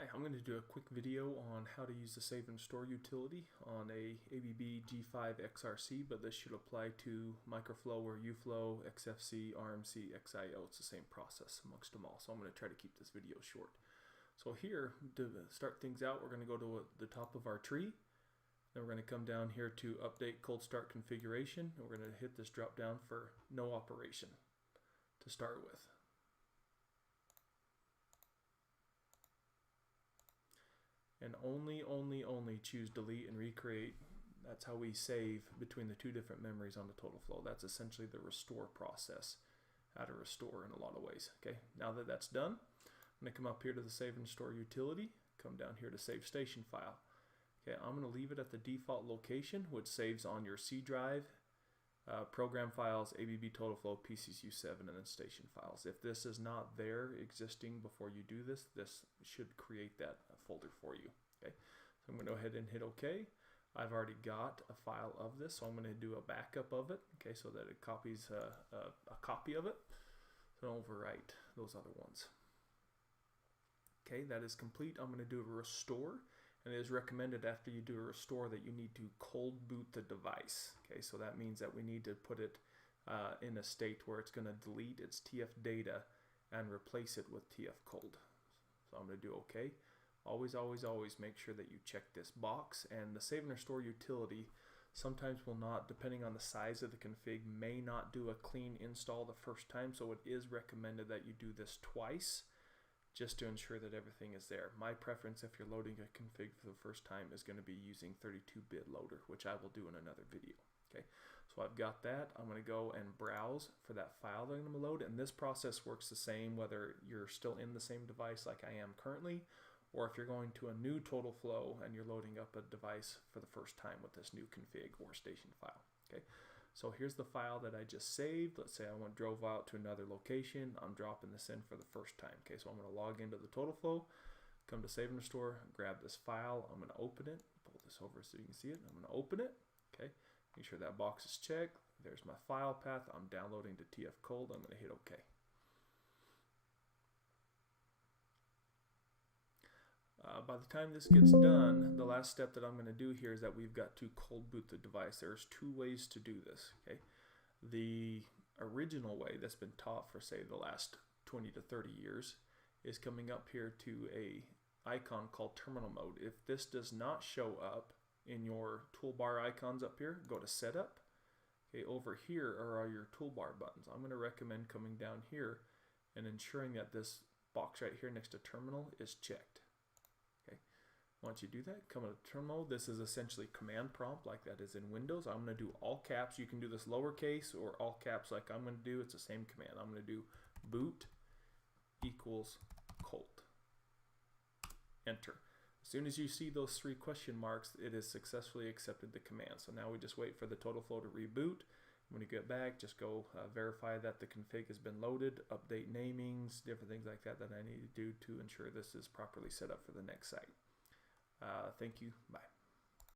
Hi, I'm going to do a quick video on how to use the Save and Store utility on a ABB G5 XRC, but this should apply to microflow or UFlow, XFC, RMC, XIO. It's the same process amongst them all, so I'm going to try to keep this video short. So here, to start things out, we're going to go to the top of our tree. Then we're going to come down here to Update Cold Start Configuration, and we're going to hit this drop down for No Operation to start with. And only choose delete and recreate. That's how we save between the two different memories on the Totalflow. That's essentially the restore process, how to restore in a lot of ways. Okay, now that that's done, I'm going to come up here to the Save and Store utility, come down here to Save Station File. Okay, I'm going to leave it at the default location, which saves on your C drive, program files, ABB Totalflow, PCCU32, and then station files. If this is not there existing before you do this, this should create that folder for you. Okay, so I'm going to go ahead and hit OK. I've already got a file of this, so I'm going to do a backup of it. Okay, so that it copies a copy of it. So don't overwrite those other ones. Okay, that is complete. I'm going to do a restore. And it is recommended after you do a restore that you need to cold boot the device. Okay, so that means that we need to put it in a state where it's going to delete its TF data and replace it with TF cold. So I'm going to do OK. Always make sure that you check this box. And the Save and Restore utility sometimes will not, depending on the size of the config, may not do a clean install the first time. So it is recommended that you do this twice, just to ensure that everything is there. My preference, if you're loading a config for the first time, is going to be using 32-bit loader, which I will do in another video. Okay, so I've got that. I'm going to go and browse for that file that I'm going to load, and this process works the same whether you're still in the same device like I am currently, or if you're going to a new Totalflow and you're loading up a device for the first time with this new config or station file. Okay, so here's the file that I just saved. Let's say I drove out to another location. I'm dropping this in for the first time. Okay, so I'm going to log into the Totalflow, come to Save and Restore, grab this file. I'm going to open it, pull this over so you can see it. I'm going to open it. Okay, make sure that box is checked. There's my file path. I'm downloading to TF cold. I'm going to hit OK. By the time this gets done, the last step that I'm going to do here is that we've got to cold boot the device. There's two ways to do this. Okay, the original way that's been taught for, say, the last 20 to 30 years is coming up here to a icon called terminal mode. If this does not show up in your toolbar icons up here, go to Setup. Okay, over here are your toolbar buttons. I'm going to recommend coming down here and ensuring that this box right here next to terminal is checked. Once you do that, come to terminal. This is essentially command prompt like that is in Windows. I'm going to do all caps. You can do this lowercase or all caps like I'm going to do. It's the same command. I'm going to do boot equals cold. Enter. As soon as you see those three question marks, it has successfully accepted the command. So now we just wait for the Totalflow to reboot. When you get back, just go verify that the config has been loaded, update namings, different things like that that I need to do to ensure this is properly set up for the next site. Thank you. Bye.